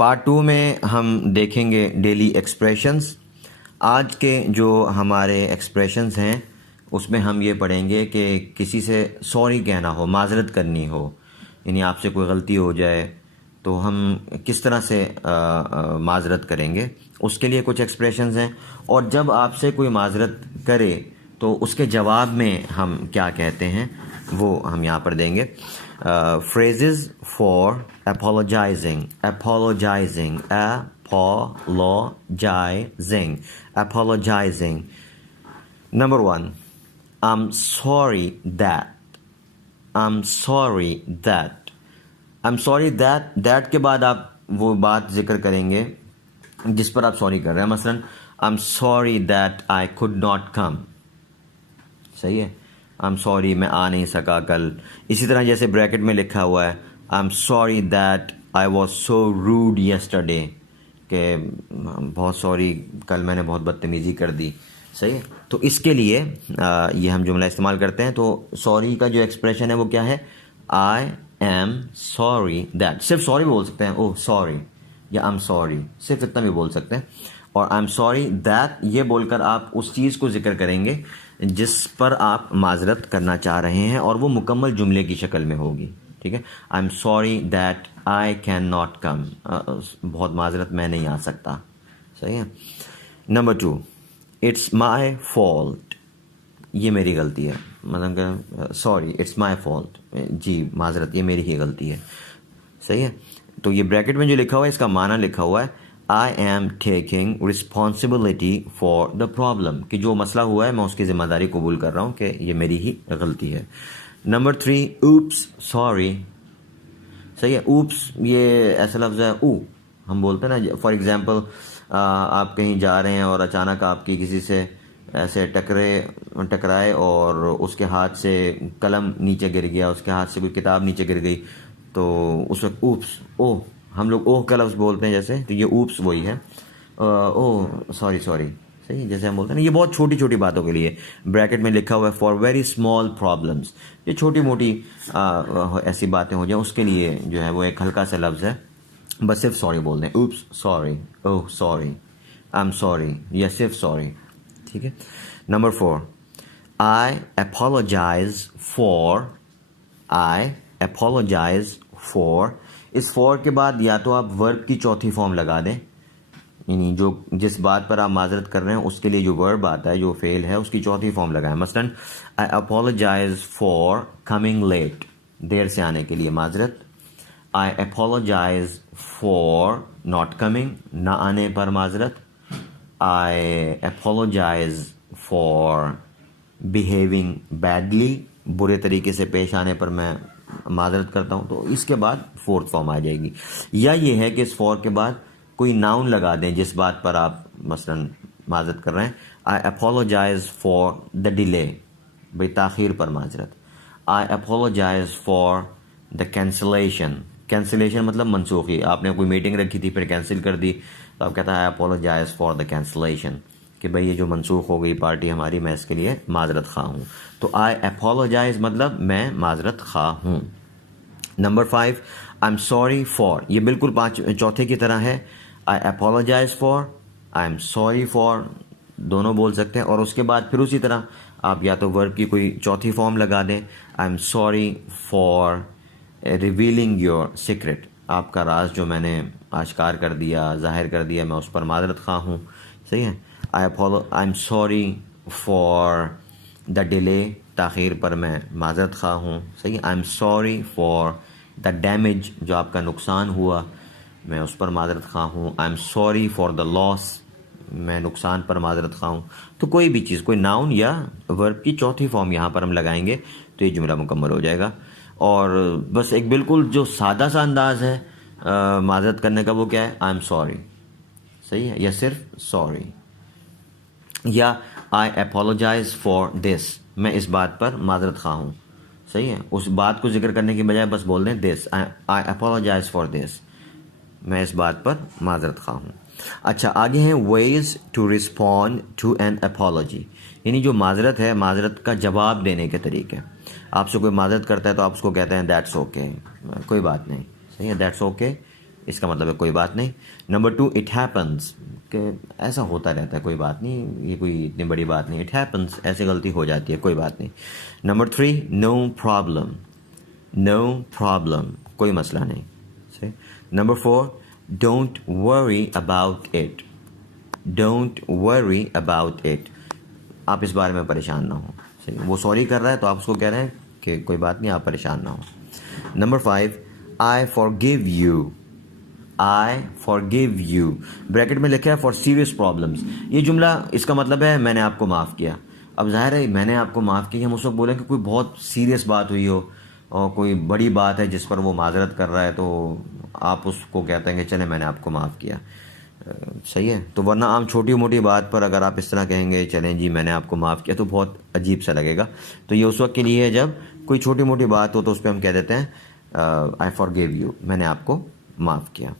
Part 2 میں ہم دیکھیں گے ڈیلی ایکسپریشنز. آج کے جو ہمارے ایکسپریشنز ہیں اس میں ہم یہ پڑھیں گے کہ کسی سے سوری کہنا ہو، معذرت کرنی ہو، یعنی آپ سے کوئی غلطی ہو جائے تو ہم کس طرح سے معذرت کریں گے. اس کے لیے کچھ ایکسپریشنز ہیں، اور جب آپ سے کوئی معذرت کرے تو اس کے جواب میں ہم کیا کہتے ہیں وہ ہم یہاں پر دیں گے. Phrases for apologizing. Apologizing. Number 1، I'm sorry that. I'm sorry that. I'm sorry that کے بعد آپ وہ بات ذکر کریں گے جس پر آپ سوری کر رہے ہیں. مثلا I'm sorry that I could not come. صحیح ہے، I'm sorry میں آ نہیں سکا کل. اسی طرح جیسے بریکٹ میں لکھا ہوا ہے I'm sorry that I was so rude yesterday، کہ بہت سوری کل میں نے بہت بدتمیزی کر دی. صحیح ہے، تو اس کے لیے یہ ہم جملہ استعمال کرتے ہیں. تو سوری کا جو ایکسپریشن ہے وہ کیا ہے؟ I am sorry that. صرف سوری بول سکتے ہیں، اوہ سوری، یا I'm sorry، صرف اتنا بھی بول سکتے ہیں. اور I'm sorry that یہ بول کر آپ اس چیز کو ذکر کریں گے جس پر آپ معذرت کرنا چاہ رہے ہیں، اور وہ مکمل جملے کی شکل میں ہوگی. ٹھیک ہے، I'm sorry that I cannot come. بہت معذرت میں نہیں آ سکتا. صحیح ہے. Number 2، It's my fault. یہ میری غلطی ہے. مطلب کہ سوری اٹس مائی فالٹ، جی معذرت یہ میری ہی غلطی ہے. صحیح ہے. تو یہ بریکٹ میں جو لکھا ہوا ہے اس کا معنی لکھا ہوا ہے I am taking responsibility for the problem، کہ جو مسئلہ ہوا ہے میں اس کی ذمہ داری قبول کر رہا ہوں کہ یہ میری ہی غلطی ہے. Number 3، oops sorry. صحیح ہے. اوپس یہ ایسا لفظ ہے، او ہم بولتے ہیں نا. فار ایگزامپل آپ کہیں جا رہے ہیں اور اچانک آپ کی کسی سے ایسے ٹکرائے اور اس کے ہاتھ سے قلم نیچے گر گیا، اس کے ہاتھ سے کوئی کتاب نیچے گر گئی، تو اس وقت اوپس، اوہ ہم لوگ اوہ کا لفظ بولتے ہیں جیسے، تو یہ اوپس وہی ہے، اوہ سوری. صحیح، جیسے ہم بولتے ہیں نا. یہ بہت چھوٹی چھوٹی باتوں کے لیے بریکٹ میں لکھا ہوا ہے فار ویری اسمال پرابلمس. یہ چھوٹی موٹی ایسی باتیں ہو جائیں اس کے لیے جو ہے وہ ایک ہلکا سا لفظ ہے. بس صرف سوری بول دیں، oops sorry, oh sorry, I am sorry, یا صرف سوری. ٹھیک ہے. Number 4، I apologize for. اس فور کے بعد یا تو آپ ورب کی چوتھی فارم لگا دیں، یعنی جو جس بات پر آپ معذرت کر رہے ہیں اس کے لیے جو ورب آتا ہے، جو فعل ہے، اس کی چوتھی فارم لگائیں. مثلا I apologize for coming late، دیر سے آنے کے لیے معذرت. I apologize for not coming، نہ آنے پر معذرت. I apologize for behaving badly، برے طریقے سے پیش آنے پر میں معذرت کرتا ہوں. تو اس کے بعد فورتھ فارم آ جائے گی. یا یہ ہے کہ اس فور کے بعد کوئی ناؤن لگا دیں جس بات پر آپ مثلا معذرت کر رہے ہیں. I apologize for the delay، بھئی تاخیر پر معذرت. I apologize for the cancellation مطلب منسوخی. آپ نے کوئی میٹنگ رکھی تھی پھر کینسل کر دی، تو آپ کہتا ہے I apologize for the cancellation، کہ بھئی یہ جو منسوخ ہو گئی پارٹی ہماری، میں اس کے لیے معذرت خواہ ہوں. تو I apologize مطلب میں معذرت خواہ ہوں. Number 5، I'm sorry for. یہ بالکل چوتھے کی طرح ہے. I apologize for، I'm sorry for، دونوں بول سکتے ہیں. اور اس کے بعد پھر اسی طرح آپ یا تو ورب کی کوئی چوتھی فارم لگا دیں. I'm sorry for revealing your secret، آپ کا راز جو میں نے آشکار کر دیا، ظاہر کر دیا، میں اس پر معذرت خواہ ہوں. صحیح ہے. I'm sorry for the delay، تاخیر پر میں معذرت خواہ ہوں. صحیح. I'm sorry for the damage، جو آپ کا نقصان ہوا میں اس پر معذرت خواہ ہوں. I'm sorry for the loss، میں نقصان پر معذرت خواہ ہوں. تو کوئی بھی چیز، کوئی ناؤن یا ورب کی چوتھی فارم یہاں پر ہم لگائیں گے تو یہ جملہ مکمل ہو جائے گا. اور بس ایک بالکل جو سادہ سا انداز ہے معذرت کرنے کا وہ کیا ہے؟ I'm sorry. صحیح ہے، یا صرف سوری. یا I apologize for this، میں اس بات پر معذرت خواہ ہوں. صحیح ہے. اس بات کو ذکر کرنے کی بجائے بس بول دیں this، I apologize for this، میں اس بات پر معذرت خواہ ہوں. اچھا، آگے ہیں ways to respond to an apology، یعنی جو معذرت ہے، معذرت کا جواب دینے کے طریقے. آپ سے کوئی معذرت کرتا ہے تو آپ اس کو کہتے ہیں that's okay، کوئی بات نہیں. صحیح ہے، that's okay، اس کا مطلب ہے کوئی بات نہیں. نمبر 2 اٹ ہیپنس کہ ایسا ہوتا رہتا ہے کوئی بات نہیں, یہ کوئی اتنی بڑی بات نہیں. اٹ ہیپنس ایسے غلطی ہو جاتی ہے کوئی بات نہیں. Number 3 no problem, no problem کوئی مسئلہ نہیں. صحیح. Number 4 don't worry about it, don't worry about it, آپ اس بارے میں پریشان نہ ہوں. صحیح. وہ سوری کر رہا ہے تو آپ اس کو کہہ رہے ہیں کہ کوئی بات نہیں آپ پریشان نہ ہوں. Number 5 I forgive you, I forgive you bracket میں لکھا ہے فار سیریس پرابلمس. یہ جملہ اس کا مطلب ہے میں نے آپ کو معاف کیا. اب ظاہر ہے میں نے آپ کو معاف کیا, ہم اس وقت بولیں کہ کوئی بہت سیریس بات ہوئی ہو اور کوئی بڑی بات ہے جس پر وہ معذرت کر رہا ہے, تو آپ اس کو کہتے ہیں کہ چلیں میں نے آپ کو معاف کیا. صحیح ہے. تو ورنہ عام چھوٹی موٹی بات پر اگر آپ اس طرح کہیں گے چلیں جی میں نے آپ کو معاف کیا, تو بہت عجیب سا لگے گا. تو یہ اس وقت کے لیے ہے جب کوئی چھوٹی موٹی بات ہو تو اس پہ ہم کہہ دیتے ہیں آئی فارگیو یو, میں نے آپ کو معاف کیا.